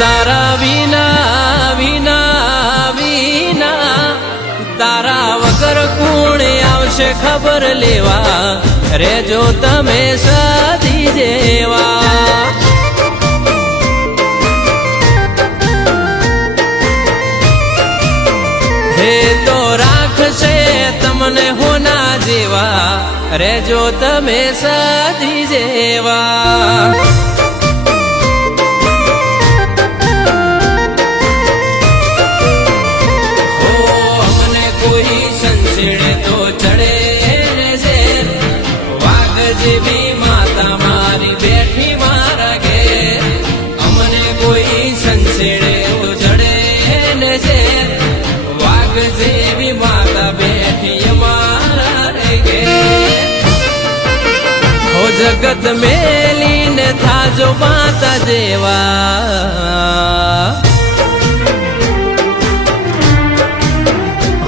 તારા વિના વિના વિના તારા વગર કોણ આવશે ખબર લેવા રેજો તમે સાધી જેવા હે તો રાખશે તમને હોના જેવા રેજો તમે સાધી જેવા તો ચડે ને શેર વાઘ જેવી માતા મારી બેઠી મારા ઘેર અમને કોઈ સંસેડે તો ચડે ને શેર વાઘ જેવી માતા બેઠી અમારા ઘેર હો જગત મેલીને થાજો માતા જેવા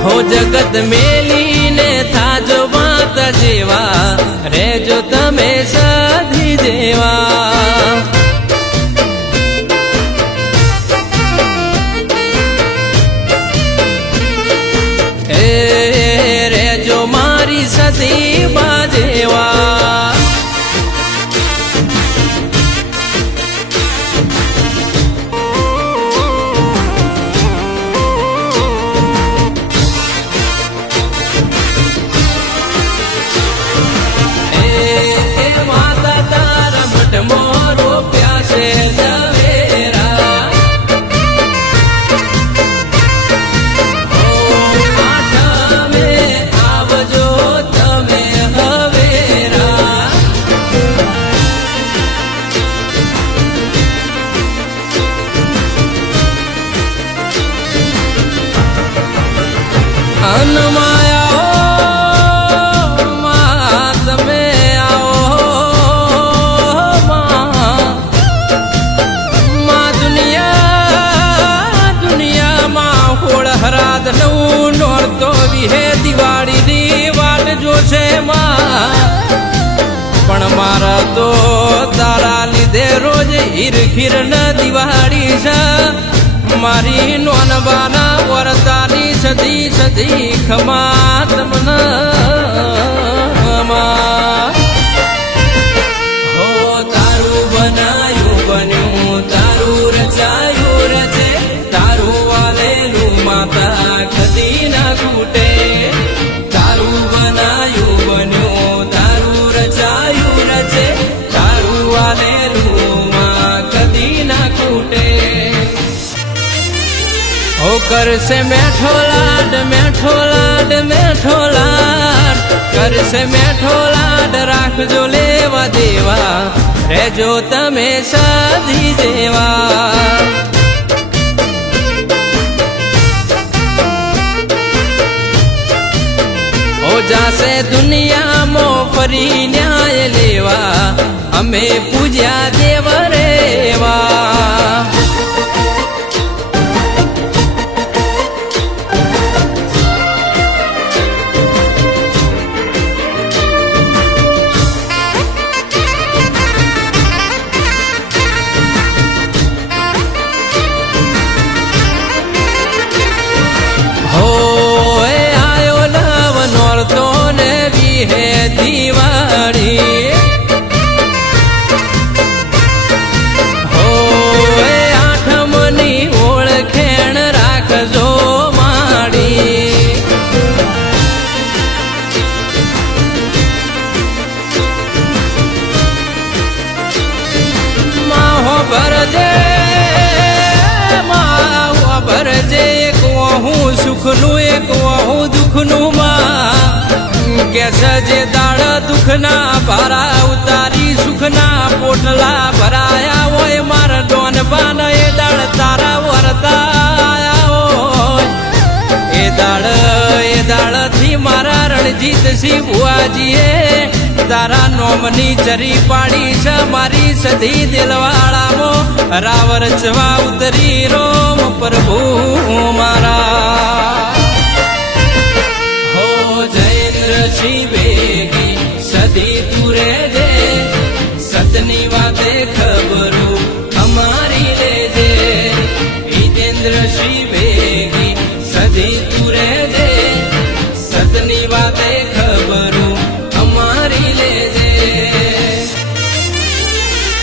હો જગત મેલીને થાજો માતા જેવા રેજો તમે સાધી જેવા એ રેજો મારી સતી બા જેવા દિવાળી ની વાટ જોશે પણ મારા તો તારા લીધે રોજ હીરખીર ન દિવાળી છે મારી નોનબાના વરતાની સદી સદી ખમા તમને હો તારું બનાયું બન્યું તારું રચાયું રચે તારું વાલેલું માતા કદી ના ખૂટે તારું બનાયું બન્યું તારું રચાયું રચે તારું વાલેલું માં કદી ના ખૂટે હો કરશે મેઠો લાડ મેઠો લાડ મેઠો લાડ કરશે મેઠો લાડ રાખજો લેવા દેવા રેજો તમે સાધી જેવા હો જાશે દુનિયામાં ફરી ન્યાય લેવા અમે પૂજ્યા દેવ રેવા હે દિવાળી હો આઠમની ઓળખેણ રાખજો માડી માહો ભરજે એક વહું સુખનું એક વહું દુઃખનું માં કે સજે દાળ દુખના ભારા ઉતારી સુખના પોટલા ભરાયા હોય મારા ડોન બાન એ દાળ તારા વરતાયા હોય એ દાળ થી મારા રણજીત સિંહ બુઆજીએ તારા નોમની ચરી પાડી છે મારી સધી દિલવાળામાં રાવર ચવા ઉતરી રોમ પ્રભુ મારા જયેન્દ્રસિંહ બેગી સદી તુરે દે સતની વાતે ખબરો અમારી લેજે ઇન્દ્રશ્રી ભેગી સધી તું રહેજે સતની વાતે ખબરું અમારી લેજે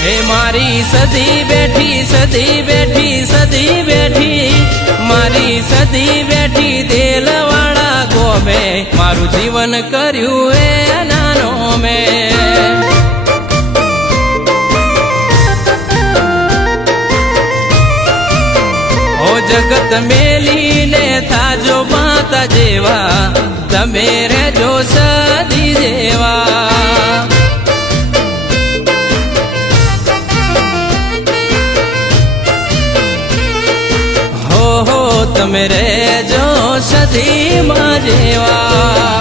હે મારી સધી બેઠી સધી બેઠી સધી બેઠી મારી સધી બેઠી દેલવાળા ગોમે મારું જીવન કર્યું એ નાનો મેં ઓ જગત મેલીને થાજો માતા જેવા તમે રહેજો સદી જેવા હો તમે રહેજો સદી માં જેવા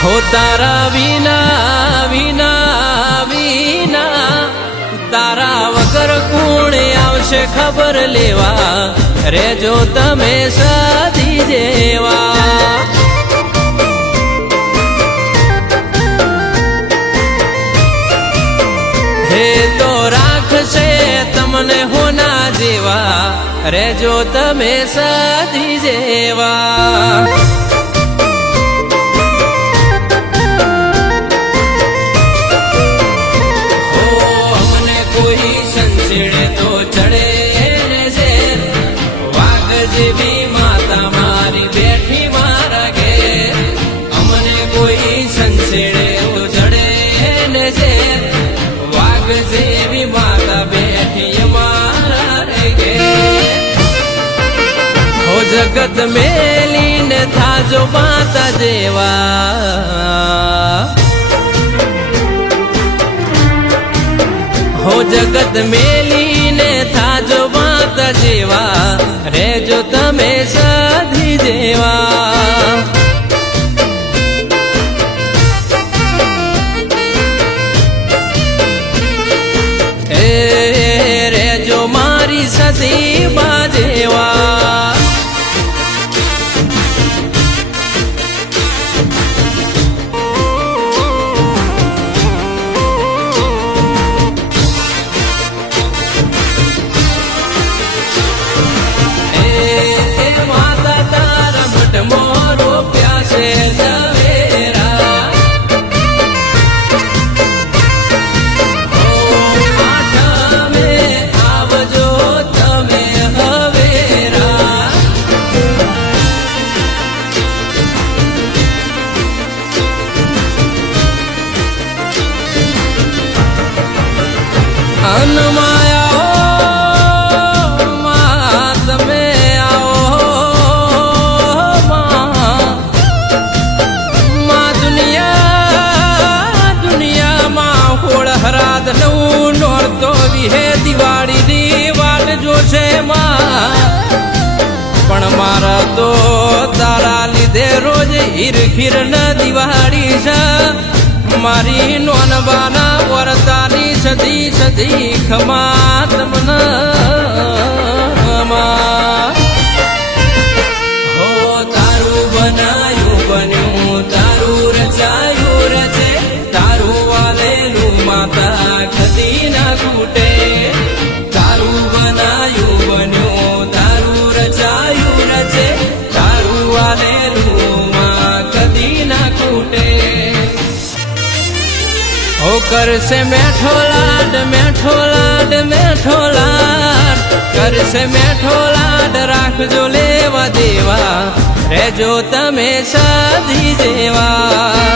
હો તારા વિના વિના વિના તારા વગર કોણ આવશે ખબર લેવા રેજો તમે સદી જેવા હે તો રાખશે તમને હોના જેવા રેજો તમે સદી જેવા જેવી માતા મારી બેઠી મારા ઘેર અમને કોઈ સંસેડે તો જડે ને છે વાઘ જેવી માતા બેઠી મારા ઘેર હો જગત મેલીને થાજો માતા જેવા હો જગત મેલીને થાજો માતા જેવા રેજો તમે સધી જેવા એ રેજો મારી સધી બા જેવા દિવાળીની વાટ જોશે પણ મારા તો તારા લીધે રોજ હીરખીર ના દિવાળી છે મારી નોનબાના વરતાની સદી સદી ખમા તમને હો તારું બનાયું બન્યું તારું રચાયું રચે તારું વાલેલું માતા કદી ના ખૂટે તારું બનાયું બન્યું તારું રચાયું રચે તારું વાલેલું માં કદી ના ખૂટે ઓ કરશે મેઠો લાડ મેઠો લાડ મેઠો લાડ કરશે મેઠો લાડ રાખજો લેવા દેવા રેજો તમે સદી જેવા